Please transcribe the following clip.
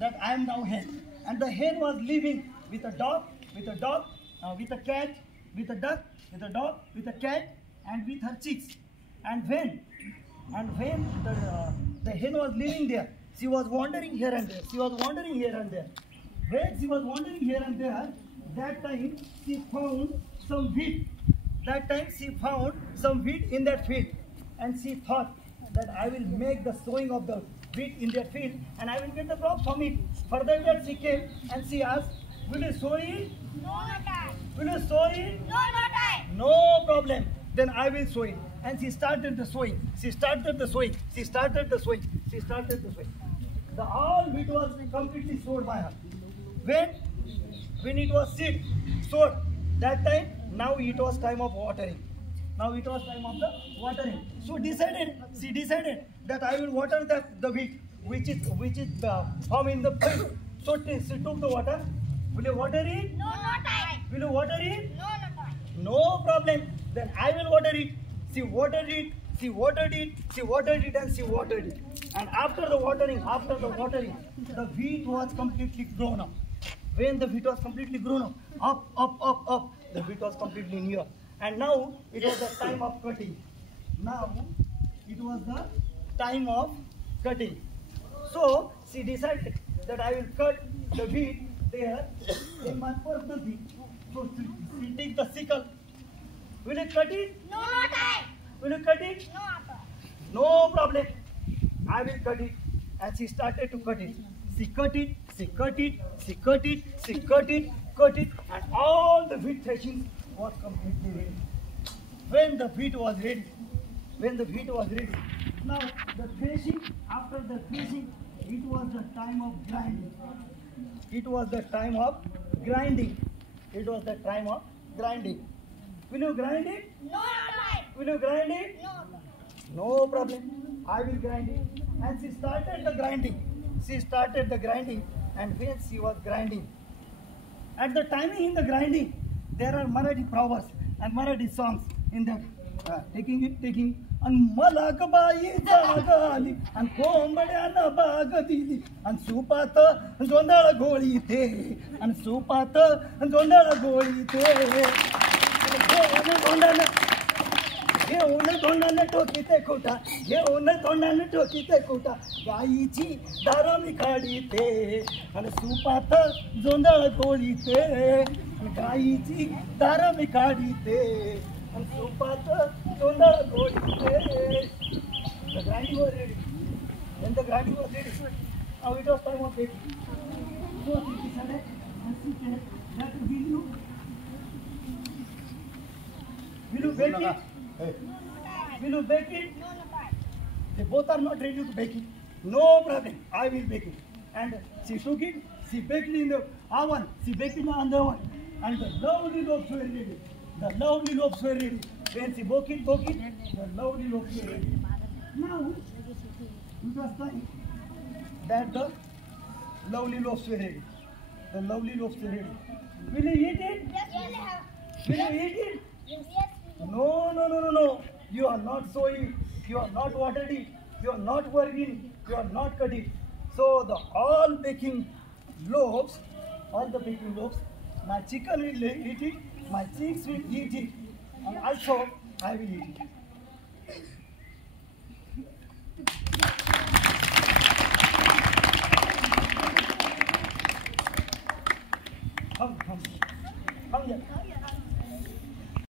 that I am now hen. And the hen was living with a dog, with a cat, with a duck, with a dog, with a cat, and with her chicks. And when the hen was living there, she was wandering here and there. She was wandering here and there. When she was wandering here and there, that time she found some wheat. That time she found some wheat in that field, and she thought that I will make the sowing of the wheat in that field, and I will get the crop from it. Further that she came and she asked, "Will you sow it? No, not I. Will you sow it? No, not I. No problem. Then I will sow it." And she started the sowing. She started the sowing. She started the sowing. She started the sowing. The all wheat was completely sowed by her. When it was seed sowed, that time, now it was time of watering. Now it was time of the watering. So she decided that I will water the wheat, which is found in the field. So she took the water. Will you water it? No, not I. Will you water it? No, not I. No problem. Then I will water it. She watered it. She watered it. She watered it, and she watered it. And after the watering, the wheat was completely grown up. When the wheat was completely grown up, up, the wheat was completely near. And now it was the time of cutting. Now it was the time of cutting. So she decided that I will cut the wheat there in my personal wheat. So she take the sickle. Will you cut it? No, not I. Will you cut it? No, not I. No problem. I will cut it. And she started to cut it. She cut it, she cut it, she cut it, she cut it, and all the wheat threshing was completely ready. When the wheat was ready, now the threshing, after the threshing, it was the time of grinding. It was the time of grinding. It was the time of grinding. Will you grind it? No, not I. Will you grind it? No, not I. No problem. I will grind it. And she started the grinding. And when she was grinding, at the timing in the grinding, there are Marathi proverbs and Marathi songs in the taking and malakbai jagali and kombadana bagadili and supata and zondala goli te and supata and zondala goli te घेऊन तोंडाने टोकीते खोटा गाईची दारा मी काढीते आणि सुपात जोंधळ गोळीते गाईची दारा मी काढीते आणि सुपात जोंधळ गोळीते. The grinding was ready. When the grinding was ready, now it was time of baking. So she decided and she said that will you bake it? Will you bake it? No, not I. They both are not ready to bake it. No problem, I will bake it. And she took it, she baked it in the oven, she baked it on the oven. And the lovely loaves were ready. When she baked it, the lovely loaves were ready. Now, it was time that the lovely loaves were ready. Will you eat it? Yes, we have. Will you eat it? Yes, No. You are not sowing, you are not watered it, you are not working, you are not cut it. So all the baking loaves, my chicken will eat it, my chicks will eat it, and also I will eat it. Come here.